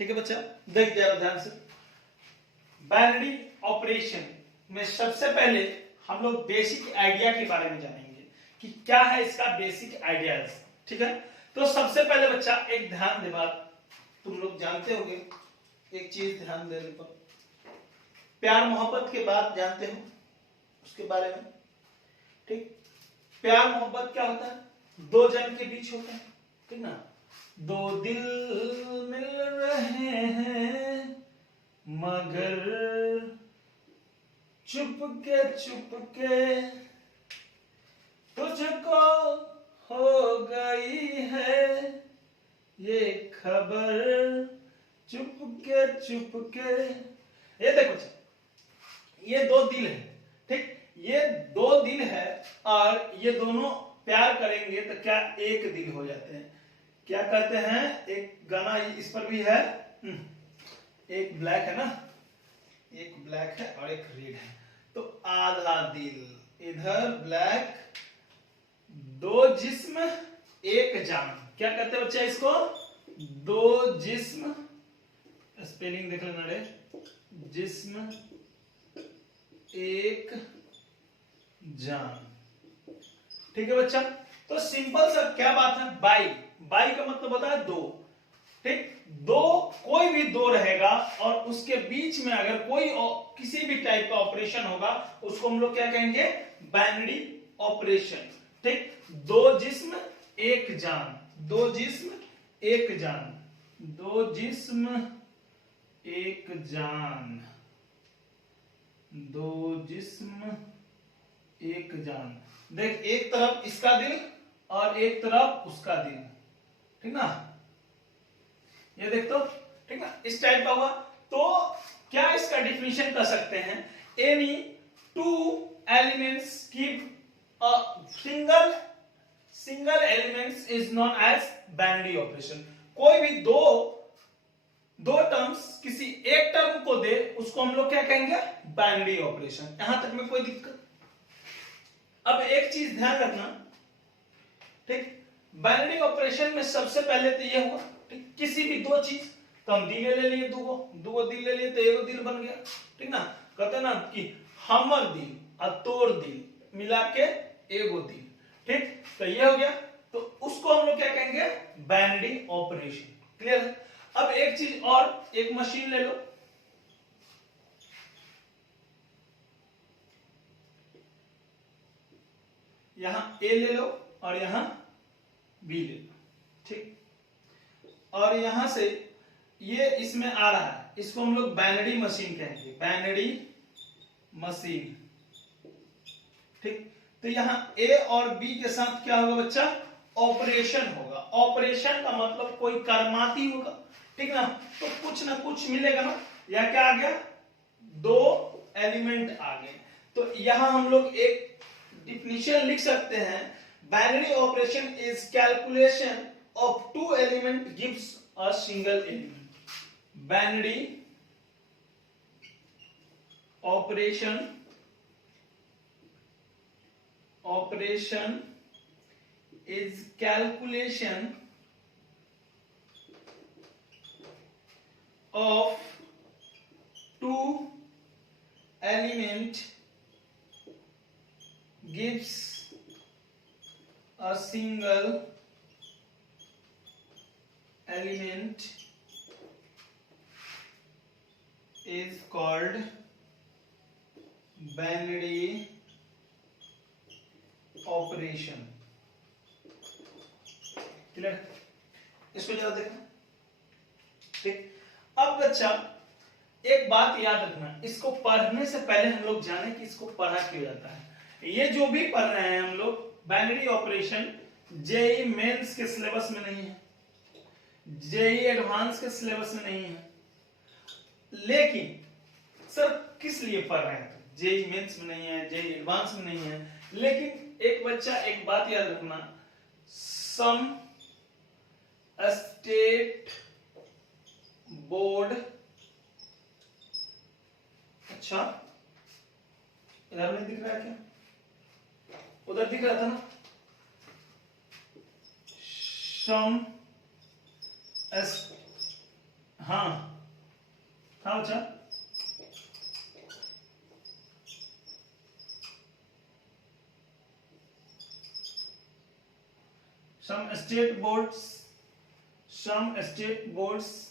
ठीक है बच्चा, देख जरा ध्यान से। बाइनरी ऑपरेशन में सबसे पहले हम लोग बेसिक आइडिया के बारे में जानेंगे कि क्या है इसका बेसिक आइडियाज। ठीक है, तो सबसे पहले बच्चा एक ध्यान दे बात, तुम लोग जानते होंगे एक चीज ध्यान देने पर, प्यार मोहब्बत के बाद जानते हो उसके बारे में। ठीक, प्यार मोहब्बत क्या होता है? दो जन के बीच होता है, ठीक ना। दो दिल मिल रहे हैं मगर चुपके तुझको हो गई है ये खबर, चुपके। ये देखो, ये दो दिल है, ठीक, ये दो दिल है और ये दोनों प्यार करेंगे तो क्या एक दिल हो जाते हैं। क्या कहते हैं, एक गाना इस पर भी है, एक ब्लैक है ना, एक ब्लैक है और एक रेड है, तो आधा दिल इधर ब्लैक, दो जिस्म एक जान। क्या कहते हैं बच्चा इसको? दो जिस्म, स्पेलिंग देख लेना रे, जिस्म एक जान। ठीक है बच्चा, तो सिंपल सा क्या बात है, बाई का मतलब होता है दो। ठीक, दो, कोई भी दो रहेगा और उसके बीच में अगर कोई किसी भी टाइप का ऑपरेशन होगा उसको हम लोग क्या कहेंगे? Binary operation. ठीक, दो जिस्म एक जान, दो जिस्म एक जान, दो जिस्म एक जान, दो जिस्म एक जान। देख, एक तरफ इसका दिल और एक तरफ उसका दिल, ठीक ना, ये देख तो, ठीक ना, इस टाइप का हुआ। तो क्या इसका डिफिनेशन कर सकते हैं? Any two elements give a single elements is known as binary operation. कोई भी दो टर्म्स किसी एक टर्म को दे उसको हम लोग क्या कहेंगे? Binary operation. यहां तक में कोई दिक्कत? अब एक चीज ध्यान रखना, ठीक, बाइनरी ऑपरेशन में सबसे पहले तो ये हुआ, ठीक, किसी भी दो चीज, तो हम दिल ले लिए, दो दिल ले लिए तो एगो दिल बन गया, ठीक ना। कहते ना कि हमर दिल और तोर दिल मिला के एगो दिल, ठीक, तो ये हो गया। तो उसको हम लोग क्या कहेंगे? Binary operation. क्लियर है? अब एक चीज और, एक मशीन ले लो, यहां ए ले लो और यहां बी ले लो, ठीक, और यहां से ये इसमें आ रहा है, इसको हम लोग बाइनरी मशीन कहेंगे, बाइनरी मशीन। ठीक, तो यहां ए और बी के साथ क्या होगा बच्चा? ऑपरेशन होगा। ऑपरेशन का मतलब कोई कर्माती होगा, ठीक ना, तो कुछ ना कुछ मिलेगा ना। या क्या आ गया? दो एलिमेंट आ गए। तो यहां हम लोग एक डिफिनेशन लिख सकते हैं, binary operation is calculation of two element gives a single element. Binary operation is calculation of two element gives a single element is called binary operation। Clear? इसको जरा देखना, ठीक। अब बच्चा एक बात याद रखना, इसको पढ़ने से पहले हम लोग जाने कि इसको पढ़ा क्यों जाता है। ये जो भी पढ़ रहे हैं हम लोग बाइनरी ऑपरेशन, जेई मेंस के सिलेबस में नहीं है, जेई एडवांस के सिलेबस में नहीं है, लेकिन सर किस लिए पढ़ रहे हैं? जेई मेंस में नहीं है, जेई एडवांस में नहीं है, लेकिन एक बच्चा एक बात याद रखना, सम स्टेट बोर्ड, अच्छा इधर नहीं दिख रहा है क्या? उधर दिख रहा था ना, सम हाँ हाँ अच्छा, some state boards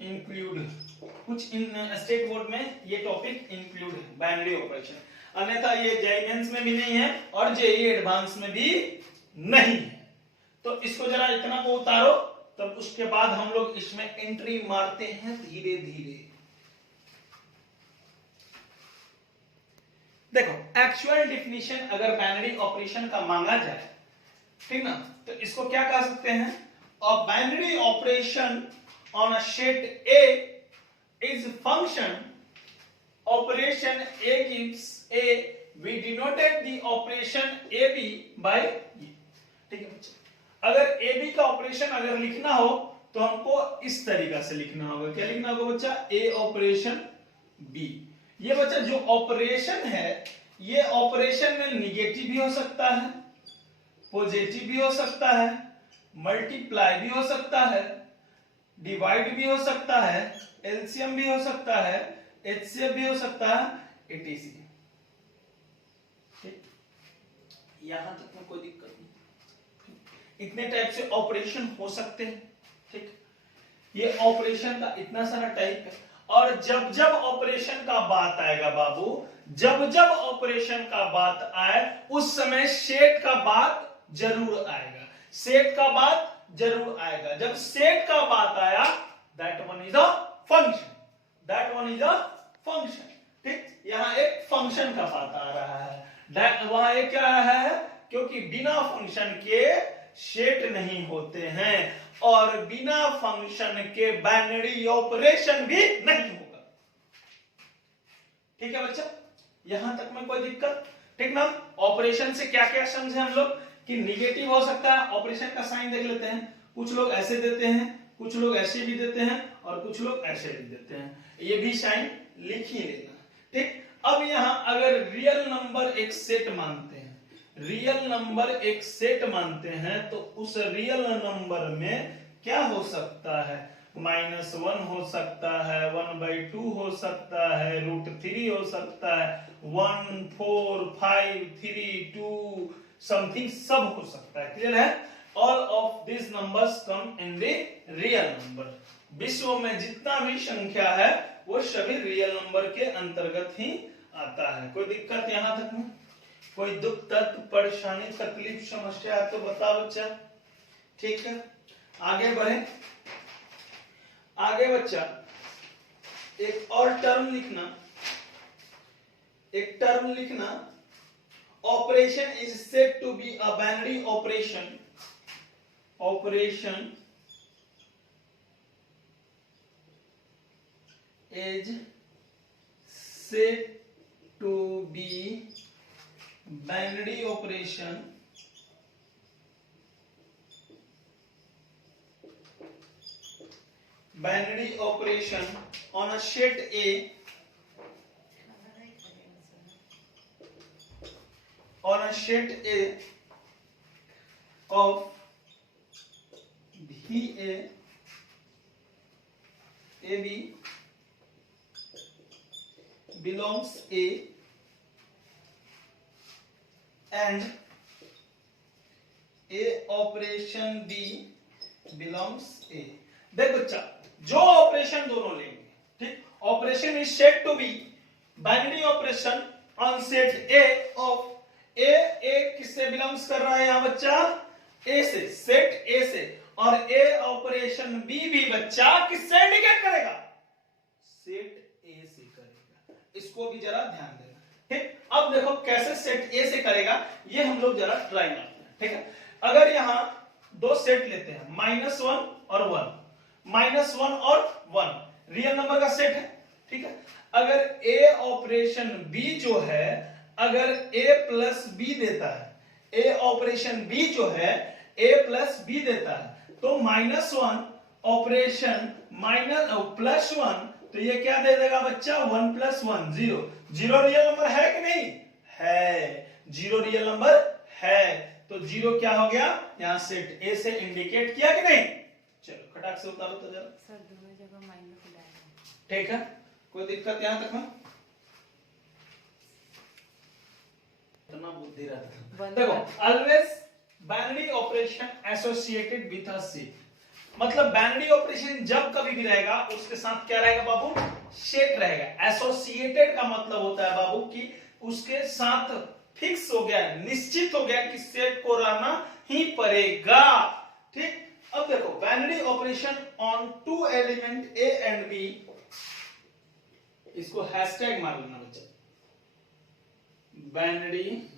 इंक्लूड, कुछ इन स्टेट बोर्ड में ये टॉपिक इंक्लूड है बाइनरी ऑपरेशन, अन्यथा ये जेईई मेंस में भी नहीं है और जेईई एडवांस में भी नहीं है। तो इसको जरा इतना को उतारो, तब उसके बाद हम लोग इसमें एंट्री मारते हैं धीरे धीरे। देखो एक्चुअल डिफिनीशन अगर बाइनरी ऑपरेशन का मांगा जाए, ठीक ना, तो इसको क्या कह सकते हैं, अ binary operation on a sheet A is function operation A gives A, we denoted the operation AB by E। ठीक है बच्चे, अगर AB का ऑपरेशन अगर लिखना हो तो हमको इस तरीका से लिखना होगा। क्या लिखना होगा बच्चा, A ऑपरेशन B। ये बच्चा जो ऑपरेशन है, ये ऑपरेशन में निगेटिव भी हो सकता है, पॉजिटिव भी हो सकता है, मल्टीप्लाई भी हो सकता है, डिवाइड भी हो सकता है, एलसीएम भी हो सकता है, एचसीएफ भी हो सकता है, एटीसी। ठीक, यहां तक में कोई दिक्कत नहीं। इतने टाइप से ऑपरेशन हो सकते हैं। ठीक, ये ऑपरेशन का इतना सारा टाइप है, और जब जब ऑपरेशन का बात आएगा बाबू, जब जब ऑपरेशन का बात आए उस समय सेट का बात जरूर आएगा, सेट का बात जरूर आएगा। जब सेट का बात आया, that one is a function, that one is a function. ठीक, यहां एक फंक्शन का बात आ रहा है, वहां एक क्या है, क्योंकि बिना फंक्शन के सेट नहीं होते हैं और बिना फंक्शन के बाइनरी ऑपरेशन भी नहीं होगा। ठीक है बच्चा, यहां तक में कोई दिक्कत, ठीक ना। ऑपरेशन से क्या क्या समझे हम लोग, कि निगेटिव हो सकता है, ऑपरेशन का साइन देख लेते हैं, कुछ लोग ऐसे देते हैं, कुछ लोग ऐसे भी देते हैं और कुछ लोग ऐसे भी देते हैं, ये भी साइन लिख ही लेना। ठीक, अब यहां अगर रियल नंबर एक सेट मानते हैं, रियल नंबर एक सेट मानते हैं, तो उस रियल नंबर में क्या हो सकता है, -1 हो सकता है, 1/2 हो सकता है, √3 हो सकता है, 1 4 5 3 2 समथिंग सब हो सकता है। क्लियर है, all of this numbers come in the real number. विश्व में जितना भी संख्या है वो सभी रियल नंबर के अंतर्गत ही आता है। कोई दिक्कत यहां तक में, कोई दुख दर्द परेशानी तकलीफ समस्या है तो बता बच्चा। ठीक है, आगे बढ़े। आगे बच्चा एक और टर्म लिखना, एक टर्म लिखना, operation is said to be a binary operation, operation is said to be binary operation on a set A of VA AB belongs A and A operation B belongs A। देख बच्चा, जो operation दोनों लेंगे, ठीक, operation is said to be binary operation on set A of A किससे belongs कर रहा है यहां बच्चा, A से, सेट A से, और A ऑपरेशन B भी बच्चा किससे इंडिकेट करेगा, सेट A से करेगा। इसको भी जरा ध्यान देना। ठीक, अब देखो कैसे सेट A से करेगा, ये हम लोग जरा ट्राई करते हैं। ठीक है, अगर यहां दो सेट लेते हैं, -1 और 1, -1 और 1 रियल नंबर का सेट है। ठीक है, अगर A ऑपरेशन B जो है, अगर A प्लस B देता है, A ऑपरेशन B जो है A प्लस B देता है, तो -1 ऑपरेशन +1, तो ये क्या दे देगा बच्चा, 1 + 1 0। 0 रियल नंबर है कि नहीं है, 0 रियल नंबर है, तो 0 क्या हो गया, यहां सेट A से इंडिकेट किया कि नहीं चलो खटाक से उतारो तो जरा सर दोनों जगह माइनस डालें। ठीक है, कोई दिक्कत यहाँ तक में? इतना बुद्धि रहता है। देखो always binary operation associated with a set, मतलब बाइनरी ऑपरेशन जब कभी भी रहेगा उसके साथ क्या रहेगा बाबू? सेट रहेगा। एसोसिएटेड का मतलब होता है बाबू कि उसके साथ फिक्स हो गया, निश्चित हो गया कि सेट को रहना ही पड़ेगा। ठीक, अब देखो binary operation on two element a and b, इसको हैशटैग मार लेना बच्चा, binary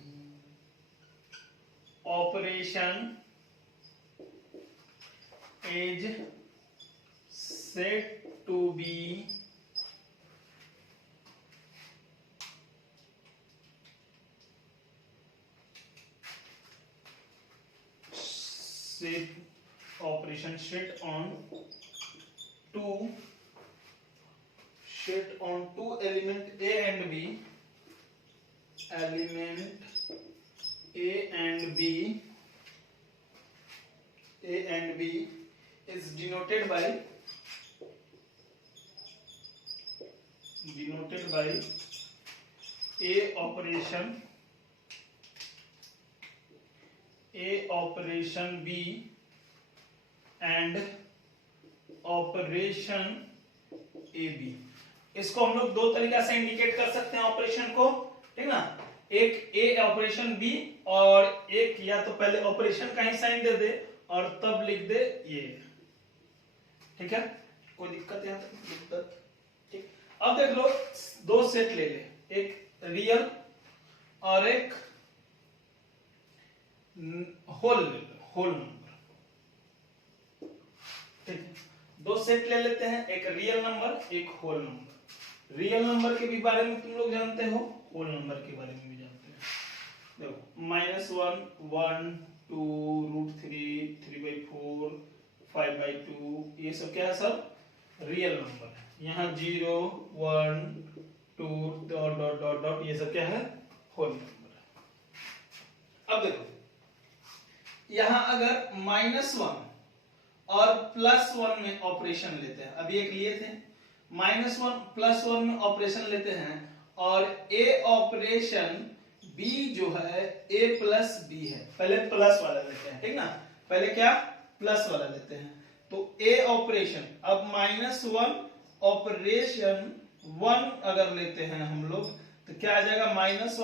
operation is said to be set operation set on two element A and B, element A and B is denoted by A operation B and operation AB। इसको हम लोग दो तरीका से इंडिकेट कर सकते हैं ऑपरेशन को, ठीक ना? एक ए ऑपरेशन बी और एक या तो पहले ऑपरेशन का ही साइन दे दे और तब लिख दे ये, ठीक है? कोई दिक्कत यहाँ तक? दिक्कत? ठीक, अब देख लो दो सेट ले ले, एक रियल और एक होल नंबर, ठीक है? दो सेट ले लेते हैं, एक रियल नंबर एक होल नंबर। रियल नंबर के भी बारे में तुम लोग जानते हो, होल नंबर के बारे में भी जानते हो। देखो -1 1 2 √3 3/4 5/2, ये सब क्या है? सब रियल नंबर है। यहाँ 0 1 2 डॉट डॉट डॉट डॉट, ये सब क्या है? होल नंबर है। अब देखो यहाँ अगर -1 और +1 में ऑपरेशन लेते हैं, अभी एक लिए थे, -1 +1 में ऑपरेशन लेते हैं और ए ऑपरेशन बी जो है a प्लस बी है, पहले प्लस वाला लेते हैं, ठीक ना? पहले क्या? प्लस वाला लेते हैं। तो a ऑपरेशन, अब -1 ऑपरेशन 1 अगर लेते हैं हम लोग तो क्या आ जाएगा? -1 +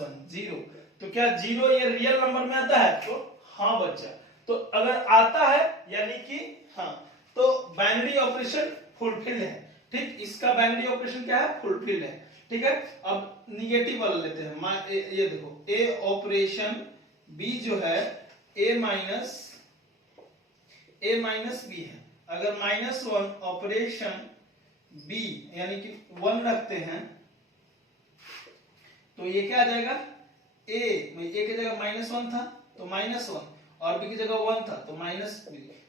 1 0। तो क्या 0 ये रियल नंबर में आता है? तो हाँ बच्चा, तो अगर आता है यानी कि हाँ, तो बाइनरी ऑपरेशन फुलफिल है। ठीक, इसका बाइनरी ऑपरेशन क्या है? फुलफिल है। ठीक है, अब निगेटिव वाला लेते हैं। ये देखो ए ऑपरेशन बी जो है ए माइनस बी है। अगर -1 ऑपरेशन बी यानी कि 1 रखते हैं तो ये क्या आ जाएगा? ए की जगह -1 था तो -1 और बी की जगह 1 था तो -b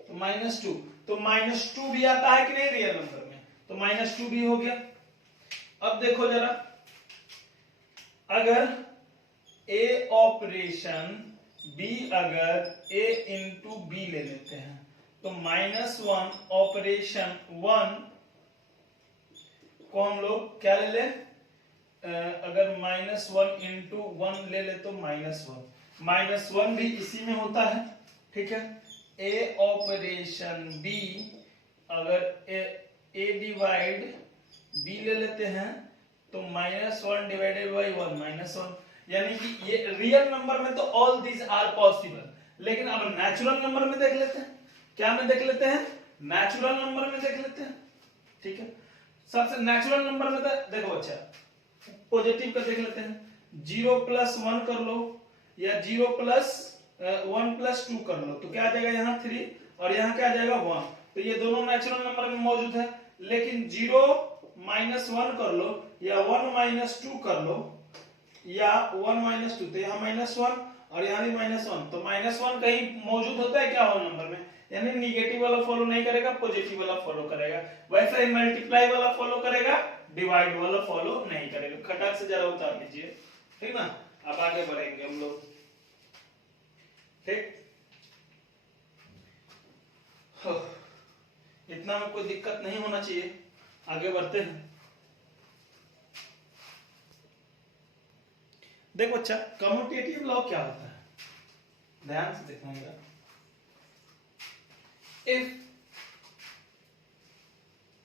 तो -2। तो -2 भी आता है कि नहीं रियल नंबर में? तो -2 भी हो गया। अब देखो जरा, अगर ए ऑपरेशन बी अगर ए इंटू बी ले लेते हैं तो -1 ऑपरेशन 1 को हम लोग क्या ले ले? अगर -1 इंटू 1 ले ले तो -1 भी इसी में होता है। ठीक है, ए ऑपरेशन बी अगर ए डिवाइड बी ले लेते हैं तो -1 डिवाइडेड बाई 1 -1, यानी कि ये रियल नंबर में तो ऑल दीज आर पॉसिबल, लेकिन अब नेचुरल नंबर में देख लेते हैं। क्या में देख लेते हैं? नेचुरल नंबर में देख लेते हैं। ठीक है, सबसे नेचुरल नंबर में देखो बच्चा, पॉजिटिव का देख लेते हैं। 0 + 1 कर लो या 0 + 1 + 2 कर लो तो क्या आ जाएगा? यहाँ 3 और यहाँ क्या आ जाएगा? 1। तो ये दोनों नेचुरल नंबर में मौजूद है। लेकिन 0 - 1 कर लो या 1 - 2 कर लो या 1 - 2, तो यहाँ -1 और यहाँ भी -1, तो -1 कहीं मौजूद होता है क्या होल नंबर में? यानी निगेटिव वाला फॉलो नहीं करेगा, पॉजिटिव वाला फॉलो करेगा। वैसे ही मल्टीप्लाई वाला फॉलो करेगा, डिवाइड वाला फॉलो नहीं करेगा। खटाक से जरा उतार लीजिए, ठीक ना? अब आगे बढ़ेंगे हम लोग। ठीक, इतना में कोई दिक्कत नहीं होना चाहिए। आगे बढ़ते हैं। देखो बच्चा, कम्यूटेटिव लॉ क्या होता है, ध्यान से देखना।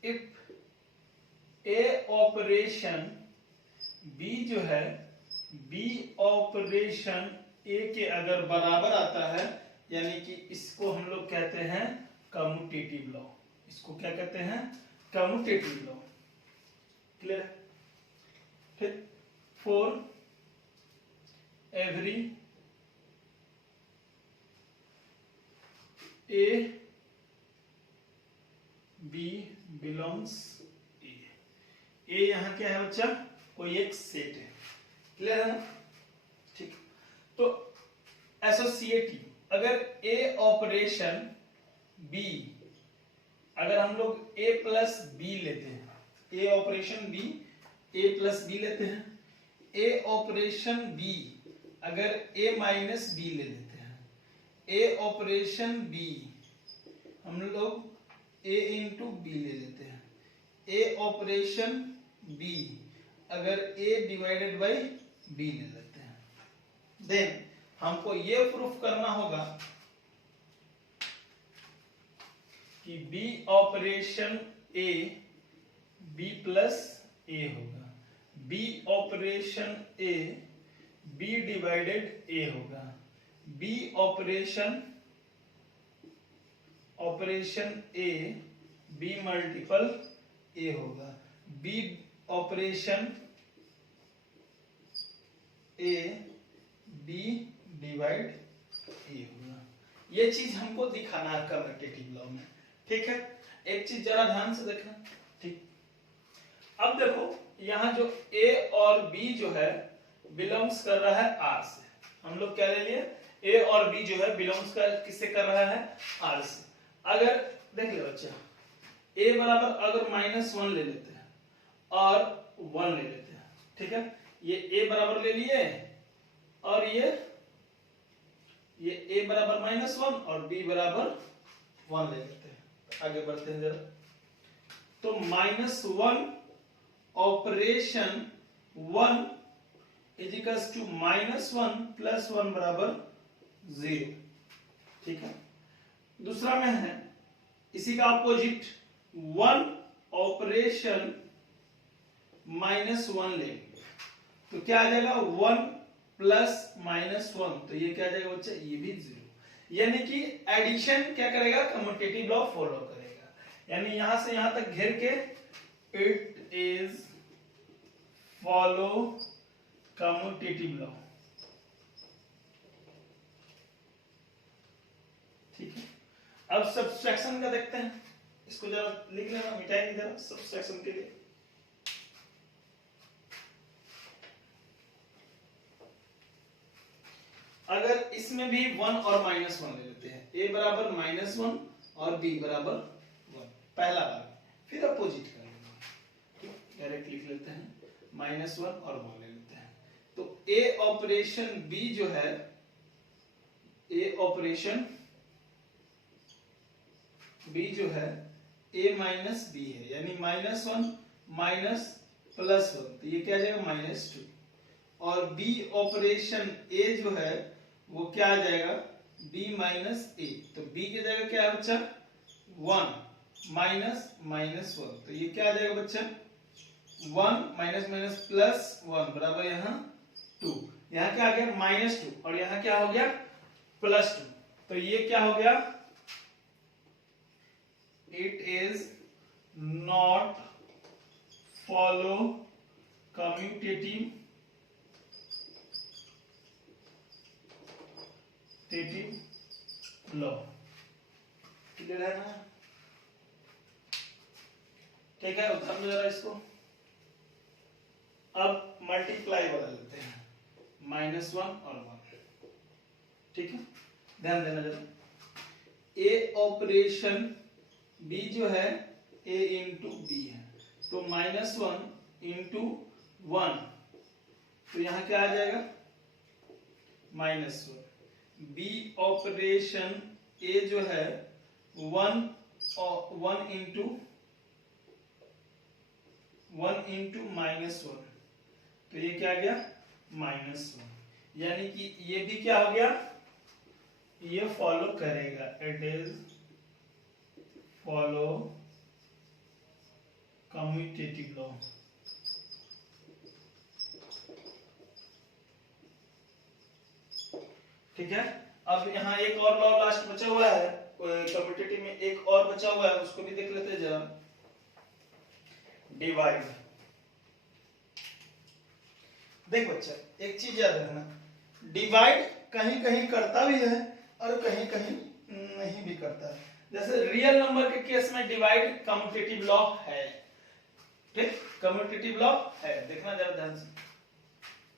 इफ ए ऑपरेशन बी जो है, बी ऑपरेशन ए के अगर बराबर आता है, यानी कि इसको हम लोग कहते हैं कम्यूटेटिव लॉ। इसको क्या कहते हैं? Commutative law. क्लियर? फिर for every A B belongs A. A यहां क्या है बच्चा? कोई एक सेट है। क्लियर है ना? ठीक। तो एसोसिएटिव, अगर ए ऑपरेशन बी, अगर हम लोग ए प्लस बी लेते हैं, ए ऑपरेशन बी, ए प्लस बी लेते हैं, ए ऑपरेशन बी अगर ए माइनस बी ले लेते हैं, ए ऑपरेशन बी हम लोग ए इंटू बी ले लेते हैं, ए ऑपरेशन बी अगर ए डिवाइडेड बाई बी ले लेते हैं, देन हमको ये प्रूफ करना होगा कि B operation A B plus A होगा, B operation A B divided A होगा, B operation A B multiple A होगा, B operation A B divide A होगा। ये चीज हमको दिखाना है कम्यूटेटिव लॉ में। ठीक है, एक चीज जरा ध्यान से देखना। ठीक, अब देखो यहां जो ए और बी जो है बिलोंग्स कर रहा है आर से। हम लोग क्या ले लिए? ए और बी जो है बिलोंग्स कर किससे कर रहा है? आर से। अगर देख ले बच्चा, ए बराबर अगर -1 ले लेते हैं और 1 ले लेते हैं, ठीक है, ये ए बराबर ले लिए और ये ए बराबर -1 और बी बराबर 1 ले लेते हैं। आगे बढ़ते हैं जरा। तो -1 operation 1 is equals to -1 plus 1 बराबर 0। ठीक है, दूसरा में है इसी का अपोजिट 1 ऑपरेशन -1 लेंगे तो क्या आ जाएगा? 1 प्लस -1, तो ये क्या आ जाएगा बच्चा? ये भी 0। यानी कि एडिशन क्या करेगा? कम्यूटेटिव लॉ फॉलो करेगा। यानी यहां से यहां तक घेर के it is follow commutative law. ठीक है, अब सब्सट्रैक्शन का देखते हैं। इसको जरा लिख लेना, मिटाएंगे जरा सब्सट्रैक्शन के लिए। अगर इसमें भी 1 और -1 ले लेते हैं, a बराबर -1 और b बराबर 1, पहला भाग, फिर अपोजिट कर लेंगे। डायरेक्ट लिख लेते हैं, -1 और 1 ले लेते हैं। तो a ऑपरेशन b जो है, a ऑपरेशन b जो है a माइनस b है, यानी -1 माइनस प्लस 1, तो ये क्या आ जाएगा? -2। और b ऑपरेशन a जो है वो क्या आ जाएगा? b माइनस a, तो b की जगह क्या है बच्चा? 1 माइनस -1, तो ये क्या आ जाएगा बच्चा? 1 माइनस माइनस प्लस 1 बराबर यहाँ 2। यहाँ क्या आ गया? -2 और यहाँ क्या हो गया? +2। तो ये क्या हो गया? It is not follow commutative law. Clear है ना? ठीक है, उतार लो जरा इसको। अब मल्टीप्लाई बदल लेते हैं, -1 और 1। ठीक है, ध्यान देना जरा। ए ऑपरेशन b जो है a इंटू बी है, तो -1 इंटू 1, तो यहां क्या आ जाएगा? -1। b ऑपरेशन a जो है 1 1 इंटू -1, तो ये क्या आ गया -1, यानी कि ये भी क्या हो गया, ये फॉलो करेगा, it is follow commutative law. ठीक है, अब यहाँ एक और लॉ लास्ट बचा हुआ है कम्यूटेटिव में, एक और बचा हुआ है, उसको भी देख लेते हैं जरा। डिवाइड। देख बच्चा, एक चीज याद रखना, डिवाइड कहीं कहीं करता भी है और कहीं कहीं नहीं भी करता है। जैसे रियल नंबर के केस में डिवाइड कम्यूटेटिव लॉ है, ठीक, कम्यूटेटिव लॉ है, देखना जरा ध्यान से।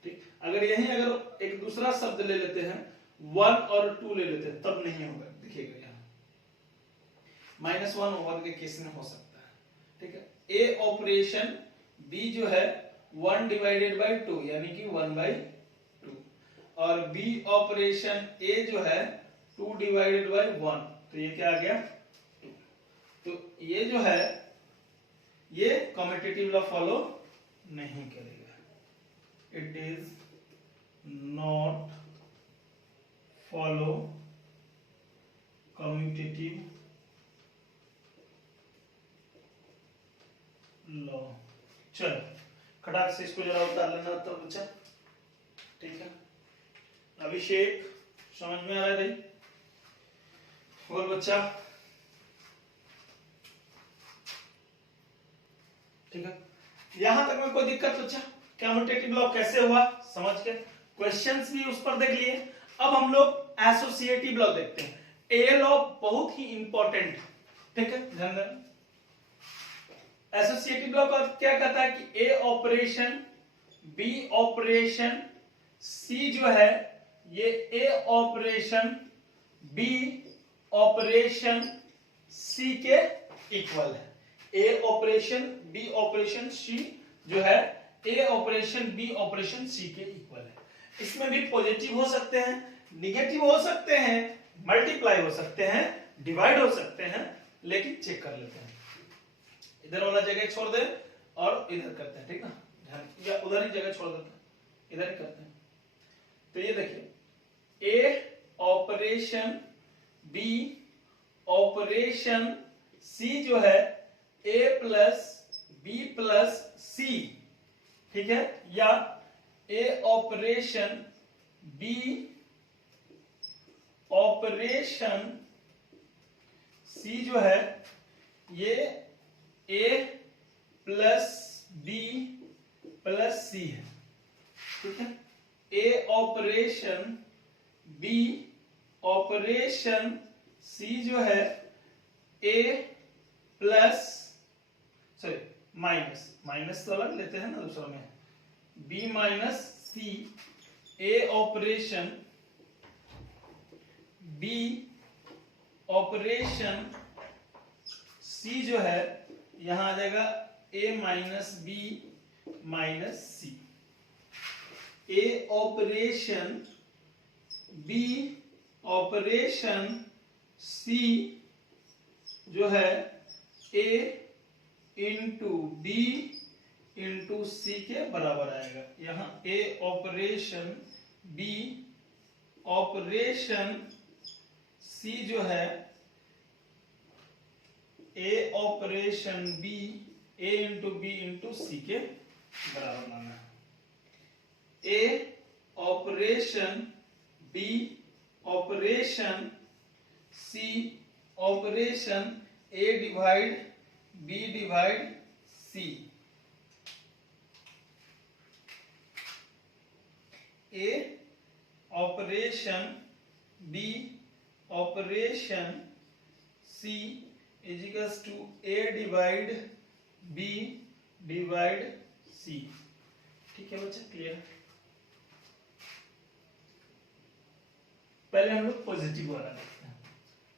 ठीक, अगर यही अगर एक दूसरा शब्द ले लेते हैं, 1 और 2 ले लेते हैं, तब नहीं होगा, देखिएगा यहाँ -1 ओवर के केस में हो सकता है। ठीक है, ए ऑपरेशन बी जो है 1 डिवाइडेड बाई 2 यानी कि 1/2, और बी ऑपरेशन ए जो है 2 डिवाइडेड बाई 1, तो ये क्या आ गया 2। तो ये जो है ये कम्यूटेटिव लॉ फॉलो नहीं करेगा, it is not follow commutative law. चलो खटाक से इसको जरा उतार लेना तो बच्चा। ठीक है, अभिषेक समझ में आ रहा है भाई? और बच्चा ठीक है, यहां तक में कोई दिक्कत बच्चा? कम्यूटेटिव लॉ कैसे हुआ समझ के, क्वेश्चंस भी उस पर देख लिए। अब हम लोग एसोसिएटिव लॉ देखते हैं। ए लॉ बहुत ही इंपॉर्टेंट, ठीक है, ध्यान देना। एसोसिएटिव लॉ का क्या कहता है कि ए ऑपरेशन बी ऑपरेशन सी जो है ये ए ऑपरेशन बी ऑपरेशन सी के इक्वल है। ए ऑपरेशन बी ऑपरेशन सी जो है ए ऑपरेशन बी ऑपरेशन सी के इक्वल है। इसमें भी पॉजिटिव हो सकते हैं, निगेटिव हो सकते हैं, मल्टीप्लाई हो सकते हैं, डिवाइड हो सकते हैं, लेकिन चेक कर लेते हैं। इधर वाला जगह छोड़ दे और इधर करते हैं, ठीक ना, ध्यान, या उधर ही जगह छोड़ देते हैं, इधर ही करते हैं। तो ये देखिए, ए ऑपरेशन बी ऑपरेशन सी जो है ए प्लस बी प्लस सी, ठीक है, या ए ऑपरेशन बी ऑपरेशन सी जो है ये ए प्लस बी प्लस सी है, ठीक है। ए ऑपरेशन बी ऑपरेशन सी जो है ए प्लस सॉरी माइनस तो अलग लेते हैं ना दूसरा में, बी माइनस सी, ए ऑपरेशन बी ऑपरेशन सी जो है यहां आ जाएगा ए माइनस बी माइनस सी, ए ऑपरेशन बी ऑपरेशन सी जो है ए इंटू बी इंटू सी के बराबर आएगा। यहां ए ऑपरेशन बी ऑपरेशन सी जो है ए ऑपरेशन बी ए इंटू बी इंटू सी के बराबर लाना है। ए operation B operation C operation A divide B divide C, A operation B operation C is equals to A divide B divide C. ठीक है बच्चा, clear? पहले हम लोग पॉजिटिव वाला देखते हैं,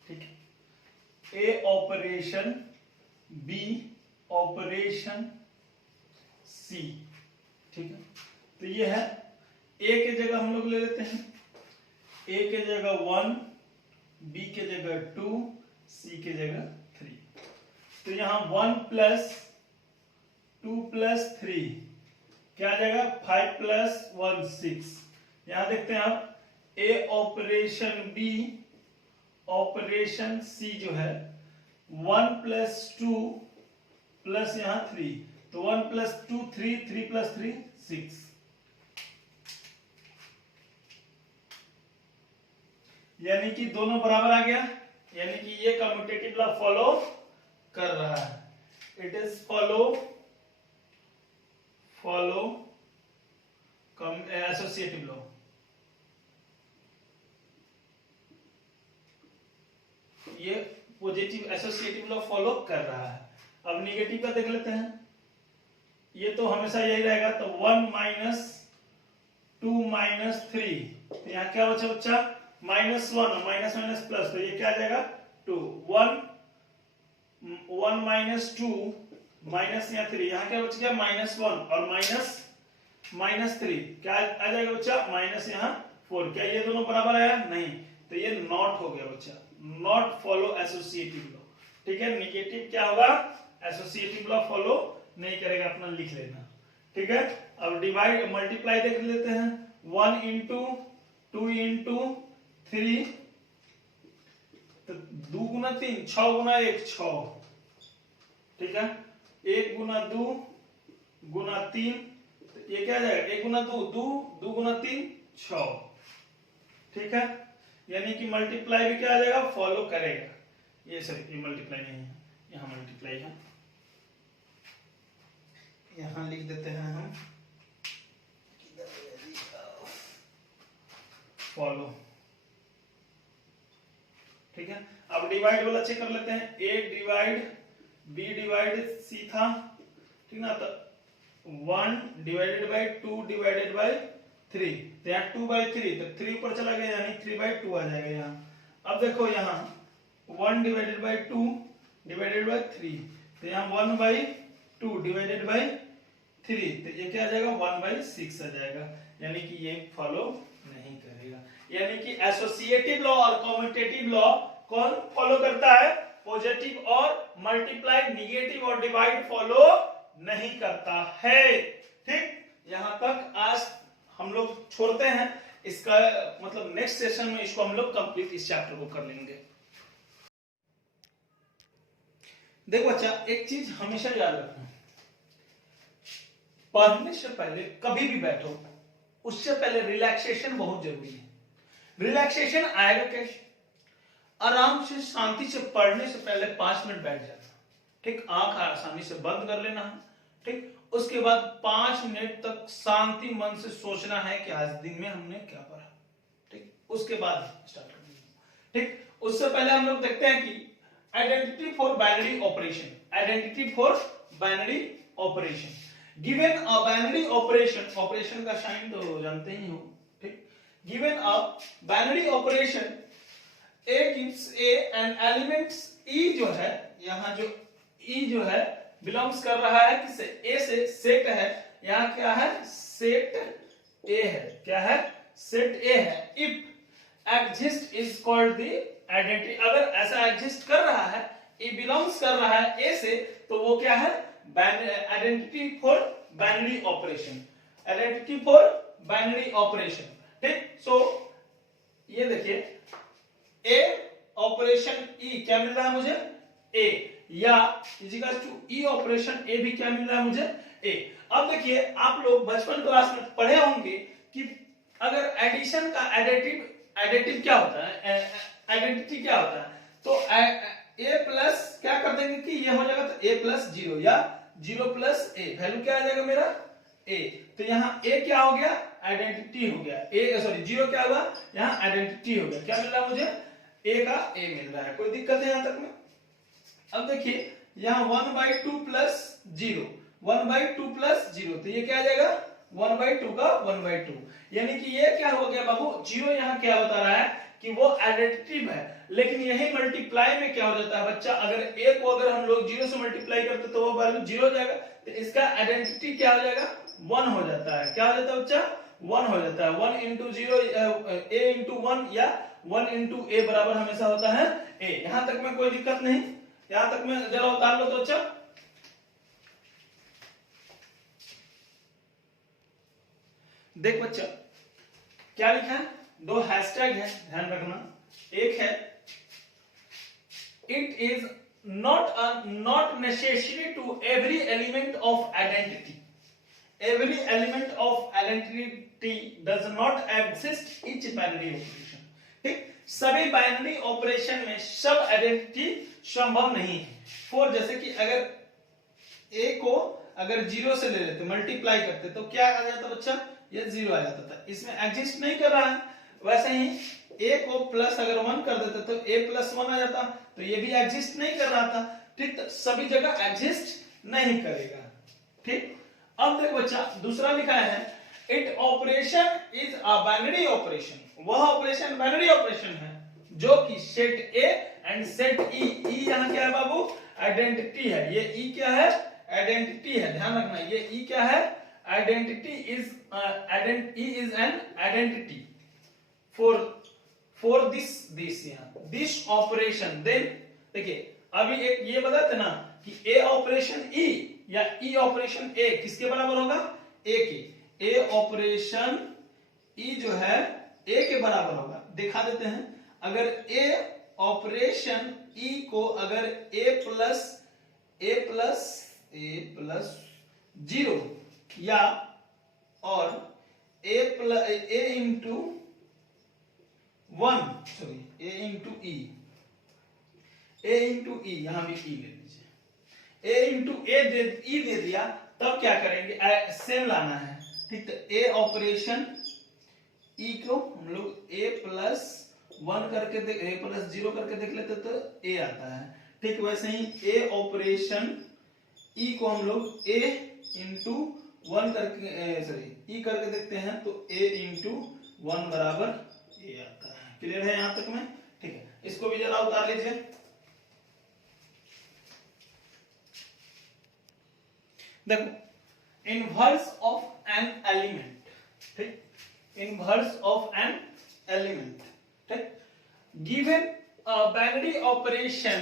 ठीक है। ए ऑपरेशन बी ऑपरेशन सी, ठीक है, तो ये है ए के जगह हम लोग ले लेते हैं, ए के जगह 1, बी के जगह 2, सी के जगह 3। तो यहाँ 1 प्लस 2 प्लस 3 क्या आ जाएगा 5 प्लस 1 6। यहां देखते हैं आप ए ऑपरेशन बी ऑपरेशन सी जो है 1 प्लस 2 प्लस यहाँ 3, तो 1 प्लस 2 3, 3 प्लस 3 6। यानी कि दोनों बराबर आ गया, यानी कि ये कम्यूटेटिव लॉ फॉलो कर रहा है। It is follow associative law. ये पॉजिटिव एसोसिएटिव लॉ फॉलो कर रहा है। अब निगेटिव का देख लेते हैं। ये तो हमेशा यही रहेगा, तो 1 माइनस 2 माइनस 3, तो यहाँ क्या बचा बच्चा -1, माइनस माइनस प्लस, तो ये क्या आ जाएगा 2। 1 माइनस 2 माइनस यहाँ 3, यहाँ क्या बच गया -1 और माइनस 3 क्या आ जाएगा बच्चा माइनस यहाँ 4। क्या ये दोनों बराबर आया? नहीं, तो ये नॉट हो गया बच्चा, नॉट फॉलो एसोसिएटिव लॉ। ठीक है, निगेटिव क्या होगा एसोसिएटिव लॉ फॉलो नहीं करेगा, अपना लिख लेना। ठीक है, अब डिवाइड मल्टीप्लाई देख लेते हैं। 1 इंटू 2 इंटू 3, तो 2 गुना 3 6 गुना 1 6। ठीक है, 1 गुना 2 गुना 3, तो ये क्या आ जाएगा 1 गुना 2 2, 2 गुना 3 6। ठीक है, यानी कि मल्टीप्लाई भी क्या आ जाएगा फॉलो करेगा। ये सॉरी ये मल्टीप्लाई नहीं है, यहाँ मल्टीप्लाई है, यहाँ लिख देते हैं हम फॉलो। ठीक है, अब डिवाइड वाला चेक कर लेते हैं। ए डिवाइड बी डिवाइड सी था, ठीक ना, तो 1 डिवाइडेड बाय 2 डिवाइडेड बाय 3, तो यहाँ 2/3, तो 3 ऊपर चला गया यानी 3/2 आ जाएगा यहाँ। अब देखो यहाँ 1 डिवाइडेड बाय 2 डिवाइडेड बाय 3, तो यहाँ 1/2 डिवाइडेड बाय 3, तो ये क्या आ जाएगा 1/6 आ जाएगा, यानी कि ये फॉलो नहीं करेगा। यानी कि एसोसिएटिव लॉ और कम्यूटेटिव लॉ कौन फॉलो करता है? पॉजिटिव और मल्टीप्लाई, निगेटिव और डिवाइड फॉलो नहीं करता है। ठीक, यहां तक आज हम लोग छोड़ते हैं। इसका मतलब नेक्स्ट सेशन में इसको हम लोग कंप्लीट इस चैप्टर को कर लेंगे। देखो बच्चा, एक चीज हमेशा याद रखना, पढ़ने से पहले कभी भी बैठो उससे पहले रिलैक्सेशन बहुत जरूरी है। रिलैक्सेशन आएगा कैसे? आराम से शांति से पढ़ने से पहले 5 मिनट बैठ जाना। ठीक, आंख आसानी से बंद कर लेना है। ठीक, उसके बाद 5 मिनट तक शांति मन से सोचना है कि आज दिन में हमने क्या पढ़ा। ठीक, उसके बाद स्टार्ट करना। ठीक, उससे पहले हम लोग देखते हैं कि identity for binary operation. Identity for binary operation, given a binary operation, operation का साइन तो जानते ही हो। ठीक, given a binary operation A gives A and elements E जो है, यहाँ जो E जो है बिलोंग्स कर रहा है किससे? A से, सेट है। यहाँ क्या है? सेट A है। क्या है? सेट A है। If exist is called the identity, अगर ऐसा एग्जिस्ट कर रहा है, E बिलोंग्स कर रहा है A से, तो वो क्या है? Identity for binary operation. Identity for binary operation. ठीक, सो ये देखिए ए ऑपरेशन ई क्या मिल रहा है मुझे? ए, या इजिकल टू ई ऑपरेशन ए भी क्या मिल रहा है मुझे? ए। अब देखिए, आप लोग बचपन क्लास में पढ़े होंगे कि अगर एडिशन का एडिटिव क्या होता है, आइडेंटिटी क्या होता है, तो ए प्लस क्या कर देंगे कि ये हो जाएगा, तो ए प्लस 0 या 0 प्लस ए, वैल्यू क्या आ जाएगा मेरा? ए। तो यहाँ ए क्या हो गया? आइडेंटिटी हो गया। ए सॉरी 0 क्या हुआ? यहाँ आइडेंटिटी हो गया। क्या मिल रहा है मुझे? ए का ए मिल रहा है। कोई दिक्कत है यहां तक में? अब देखिए यहाँ 1/2 प्लस 0, 1/2 प्लस 0, तो ये क्या आ जाएगा 1/2 का 1/2, यानी कि ये क्या हो गया बाबू? 0 यहाँ क्या बता रहा है कि वो आइडेंटिटी है। लेकिन यही मल्टीप्लाई में क्या हो जाता है बच्चा, अगर ए को अगर हम लोग 0 से मल्टीप्लाई करते तो वो वैल्यू 0 हो जाएगा, तो इसका आइडेंटिटी क्या हो जाएगा? 1 हो जाता है। क्या हो जाता है बच्चा? 1 हो जाता है। 1 इंटू 0 ए इंटू 1 या 1 इंटू ए बराबर हमेशा होता है ए। यहां तक में कोई दिक्कत नहीं, यहां तक में जरा उतार लो तो अच्छा। देख बच्चा क्या लिखा है, दो हैशटैग है, ध्यान रखना। एक है it is not necessary to every element of identity. Every element of identity does not exist each binary operation. ठीक, सभी बाइनरी ऑपरेशन में सब आइडेंटिटी संभव नहीं है। फॉर जैसे कि अगर ए को अगर 0 से ले लेते मल्टीप्लाई करते तो क्या आ जाता बच्चा, ये 0 आ जाता था, इसमें एग्जिस्ट नहीं कर रहा है। वैसे ही a को प्लस अगर 1 कर देते तो a प्लस 1 आ जाता, तो ये भी एग्जिस्ट नहीं कर रहा था। ठीक, तो सभी जगह एग्जिस्ट नहीं करेगा। ठीक, अब देखो बच्चा दूसरा लिखा है it operation is a binary operation. वह ऑपरेशन बाइनरी ऑपरेशन है जो कि set A and set E, E यहां क्या है बाबू, आइडेंटिटी है। ये ई क्या है, आइडेंटिटी है, ध्यान रखना। ये ई क्या है, identity is e is an identity for this operation. Then देखिए अभी एक ये बताते ना कि ए ऑपरेशन ई या ई ऑपरेशन ए किसके बराबर होगा, ए के। ए ऑपरेशन ई जो है ए के बराबर होगा। दिखा देते हैं, अगर ए ऑपरेशन ई को अगर ए प्लस 0 या और ए इंटू 1 सॉरी ए इंटू ई, यहां भी ई ले लीजिए, ए इंटू ई दे दिया, तब क्या करेंगे, सेम लाना है। ठीक, तो ए ऑपरेशन ई को हम लोग ए प्लस 1 करके ए प्लस 0 करके देख लेते तो ए आता है। ठीक, वैसे ही ए ऑपरेशन ई को हम लोग ए इंटू 1 करके सॉरी ई करके देखते हैं तो ए इंटू 1 बराबर ए आता है। क्लियर है यहां तक में? ठीक है, इसको भी जरा उतार लीजिए। देखो इनवर्स ऑफ एन एलिमेंट, ठीक, इनवर्स ऑफ एन एलिमेंट, ठीक, given a binary operation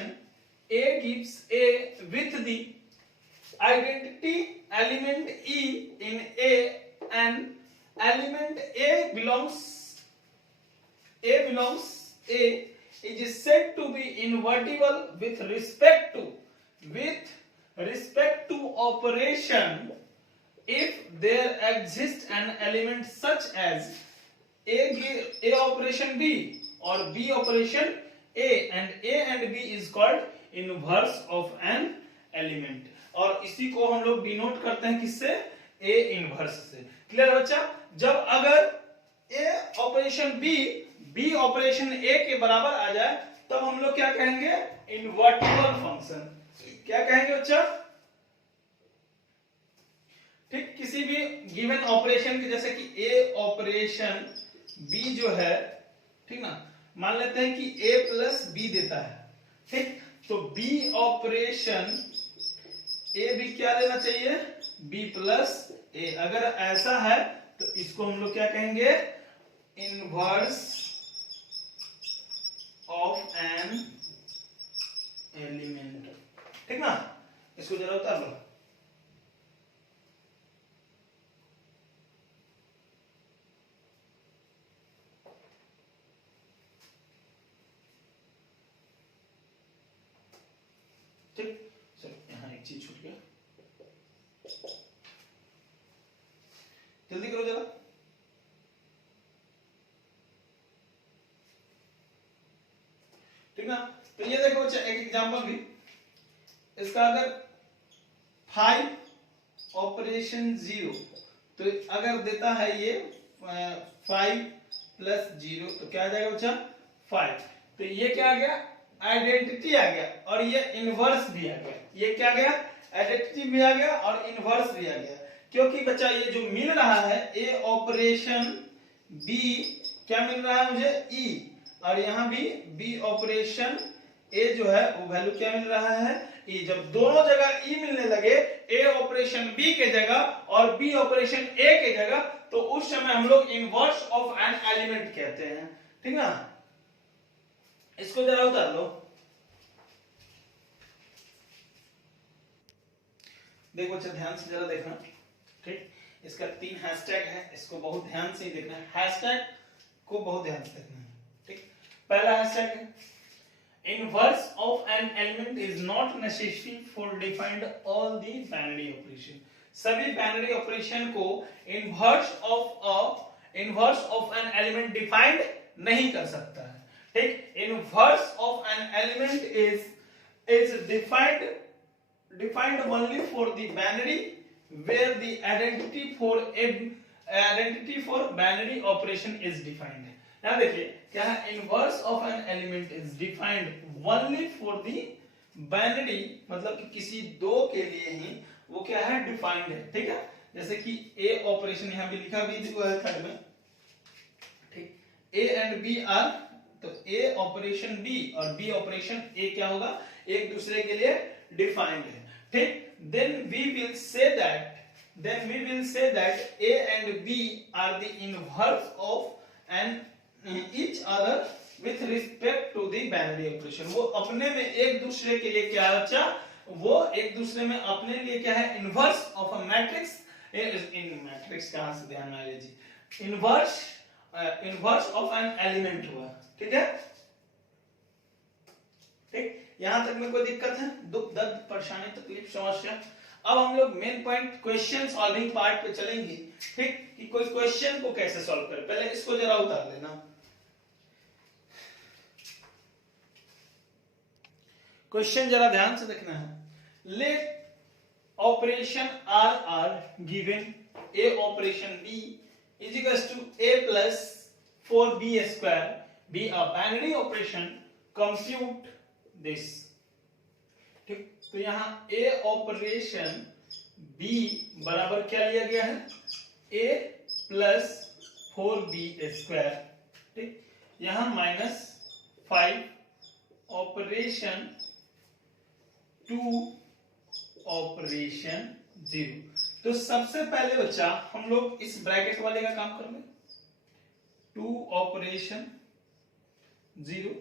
a gives a with the identity element e in a and element a belongs is said to be invertible with respect to operation if there exists an element such as a operation b or b operation a and b is called inverse of an element. और इसी को हम लोग denote करते हैं किससे, A inverse से। Clear बच्चा? जब अगर ए ऑपरेशन बी ऑपरेशन ए के बराबर आ जाए तब हम लोग क्या कहेंगे, इनवर्टिबल फंक्शन। क्या कहेंगे बच्चा? ठीक, किसी भी गिवन ऑपरेशन के, जैसे कि ए ऑपरेशन बी जो है, ठीक ना, मान लेते हैं कि ए प्लस बी देता है। ठीक, तो बी ऑपरेशन ए भी क्या लेना चाहिए, बी प्लस ए। अगर ऐसा है तो इसको हम लोग क्या कहेंगे, इनवर्स ऑफ एन एलिमेंट। ठीक ना, इसको जरा उतार लो। ठीक, चलो यहां एक चीज छूट गया, जल्दी करो जरा। ठीक ना, तो ये देखो बच्चा एक एग्जांपल भी इसका, अगर 5 ऑपरेशन 0, तो अगर देता है ये 5 प्लस 0 तो क्या आ जाएगा बच्चा, 5। तो ये क्या आ गया, आइडेंटिटी आ गया, और ये इनवर्स भी आ गया। ये क्या गया, आइडेंटिटी भी आ गया और इनवर्स भी आ गया। क्योंकि बच्चा ये जो मिल रहा है ए ऑपरेशन बी, क्या मिल रहा है मुझे, ई, और यहां भी बी ऑपरेशन ए जो है वो वैल्यू क्या मिल रहा है, ई। जब दोनों जगह ई मिलने लगे, ए ऑपरेशन बी के जगह और बी ऑपरेशन ए के जगह, तो उस समय हम लोग इनवर्स ऑफ एन एलिमेंट कहते हैं। ठीक ना, इसको जरा उतार लो। देखो अच्छा ध्यान से जरा देखना, ठीक। इसका 3 हैशटैग है, इसको बहुत ध्यान से ही देखना है, हैशटैग को बहुत ध्यान से देखना है, ठीक। पहला हैशटैग है inverse of an element is not necessary for defined all the binary operation। सभी बाइनरी ऑपरेशन को inverse of an element defined नहीं कर सकता है, ठीक। Inverse of an element is defined only for the binary where the identity for binary operation is defined। यहाँ देखिए क्या है, inverse of an element is defined only for the binary, मतलब कि किसी दो के लिए ही वो क्या है, डिफाइंड है, ठीक है। जैसे कि ए ऑपरेशन यहाँ भी लिखा भी है थर्ड में, ठीक। ए एंड बी आर, तो ए ऑपरेशन बी और बी ऑपरेशन ए क्या होगा, एक दूसरे के लिए डिफाइंड है, ठीक। then we will say that A and B are the inverse of each other with respect to the binary operation। वो अपने में एक दूसरे के लिए क्या बच्चा, वो एक दूसरे में अपने लिए क्या है, inverse of a matrix. In matrix कहां से ध्यान में लीजिए, इनवर्स ऑफ एन एलिमेंट हुआ, ठीक है, ठीक। यहां तक में कोई दिक्कत है, दुख दर्द परेशानी तकलीफ समस्या? अब हम लोग main point question solving part पे चलेंगे, ठीक, कि कोई क्वेश्चन को कैसे सॉल्व करें। पहले इसको जरा उतार लेना, क्वेश्चन जरा ध्यान से देखना है। Let operation R R given a operation b is equals to a plus 4b square b a binary operation, compute this, ठीक। तो यहां ए ऑपरेशन बी बराबर क्या लिया गया है, ए प्लस 4b स्क्वायर, ठीक। यहां -5 ऑपरेशन 2 ऑपरेशन 0। तो सबसे पहले बच्चा हम लोग इस ब्रैकेट वाले का काम कर लें, 2 ऑपरेशन 0,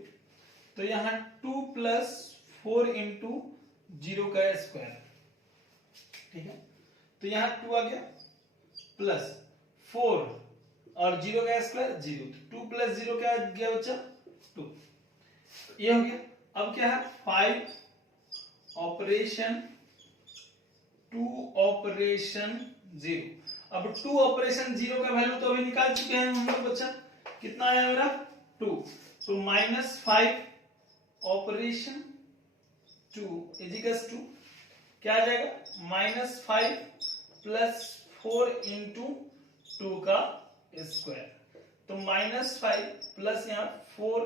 तो यहां 2 प्लस 4 इंटू 0 का स्क्वायर, ठीक है। तो यहां 2 आ गया प्लस 4 और 0 का स्क्वायर 0, 2 प्लस 0 क्या आ गया बच्चा, 2, ये हो गया। अब क्या है, 5 ऑपरेशन 2 ऑपरेशन 0। अब 2 ऑपरेशन 0 का वैल्यू तो अभी निकाल चुके हैं हम लोग बच्चा, कितना आया मेरा 2, तो -5 ऑपरेशन 2 इज इक्वल्स टू क्या आ जाएगा, -5 प्लस 4 इंटू 2 का स्क्वायर, तो -5 प्लस यहाँ 4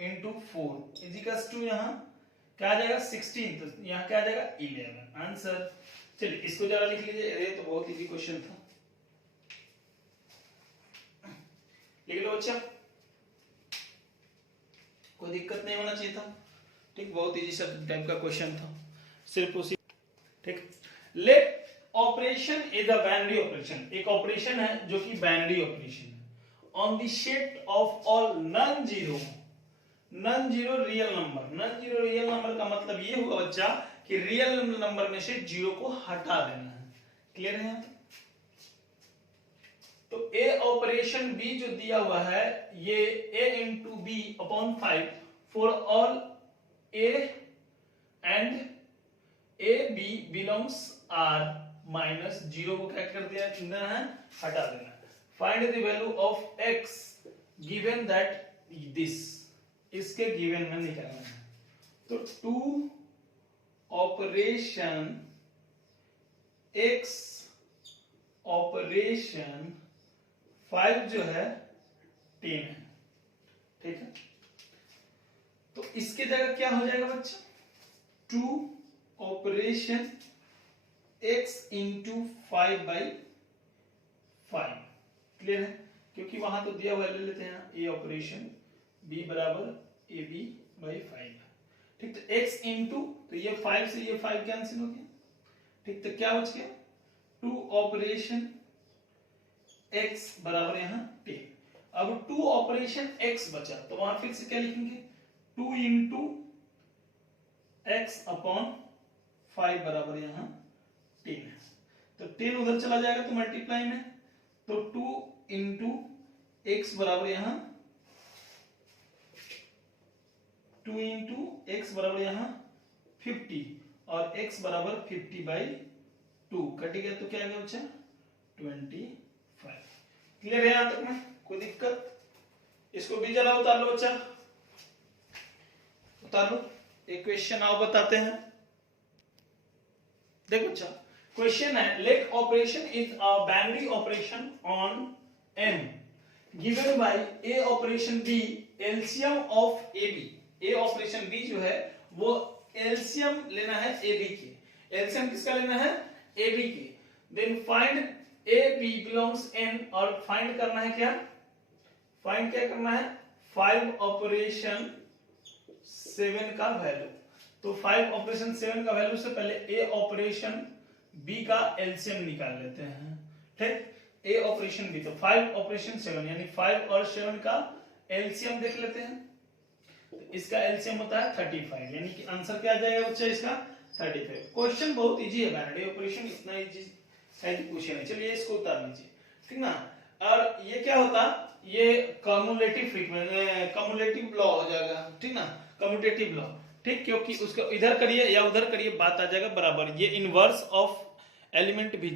इंटू 4 इज इक्वल्स टू यहाँ क्या आ जाएगा 16, तो यहाँ क्या आ जाएगा 11 आंसर। चलिए इसको जरा लिख लीजिए, ये तो बहुत इजी क्वेश्चन था, लिख लो बच्चा, कोई दिक्कत नहीं होना चाहिए था, ठीक। बहुत इजी सब टाइप का क्वेश्चन था, सिर्फ उसी, ठीक। Let operation is a binary operation, एक ऑपरेशन है जो कि बाइनरी ऑपरेशन है, on the set of all non zero real number का मतलब ये हुआ बच्चा कि रियल नंबर में से 0 को हटा देना है, क्लियर है? तो ए ऑपरेशन बी जो दिया हुआ है ये a into b upon 5 for all a एंड a b belongs r minus 0 को क्या कर दिया है, हटा देना। Find the value of x given that this, इसके गिवन में निकालना है। तो 2 ऑपरेशन x ऑपरेशन 5 जो है 10 है, ठीक है। तो इसके जगह क्या हो जाएगा बच्चा, 2 ऑपरेशन x इंटू 5/5, क्लियर है? क्योंकि वहां तो दिया हुआ ले लेते हैं a ऑपरेशन b बराबर ab/5, ठीक। तो x इंटू, तो ये 5 से ये 5 कैंसिल हो गया, ठीक। तो क्या बच गया, 2 ऑपरेशन x बराबर यहाँ 10। अब 2 ऑपरेशन x बचा, तो वहां फिर से क्या लिखेंगे, 2 इंटू x अपॉन 5 बराबर यहाँ 10 है, तो 10 उधर चला जाएगा तो मल्टीप्लाई में, तो 2 इंटू एक्स बराबर यहाँ 2 इंटू एक्स बराबर यहाँ 50 और x बराबर 50/2 कट गया तो क्या आ गया बच्चा 25। क्लियर है यहां तक में, कोई दिक्कत? इसको भी जरा उतार लो बच्चा, उतार लो। एक क्वेश्चन आओ बताते हैं। देखो बच्चा, क्वेश्चन है let operation is a binary operation on m given by a operation b LCM of ab। a operation b जो है वो एलसीएम लेना है ab के। एलसीएम किसका लेना है? ab के। Then find ab belongs n और फाइंड करना है क्या? फाइंड क्या करना है? 5 ऑपरेशन 7 का वैल्यू। तो 5 ऑपरेशन 7 का वैल्यू से पहले a ऑपरेशन b का एलसीएम निकाल लेते हैं। ठीक, a ऑपरेशन b, तो 5 ऑपरेशन 7 यानी 5 और 7 का एलसीएम देख लेते हैं। तो इसका एलसीएम होता है 35, यानी कि आंसर क्या आ जाएगा बच्चा इसका 35। क्वेश्चन बहुत इजी है, बाइनरी ऑपरेशन इतना इजी है कि पूछे नहीं। चलिए इसको उतार लीजिए, ठीक ना। और ये क्या होता, ये कम्युलेटिव लॉ हो जाएगा, ठीक ना, कम्यूटेटिव लॉ। ठीक, क्योंकि उसको इधर करिए या उधर करिए बात आ जाएगा बराबर। ये इनवर्स ऑफ एलिमेंट भी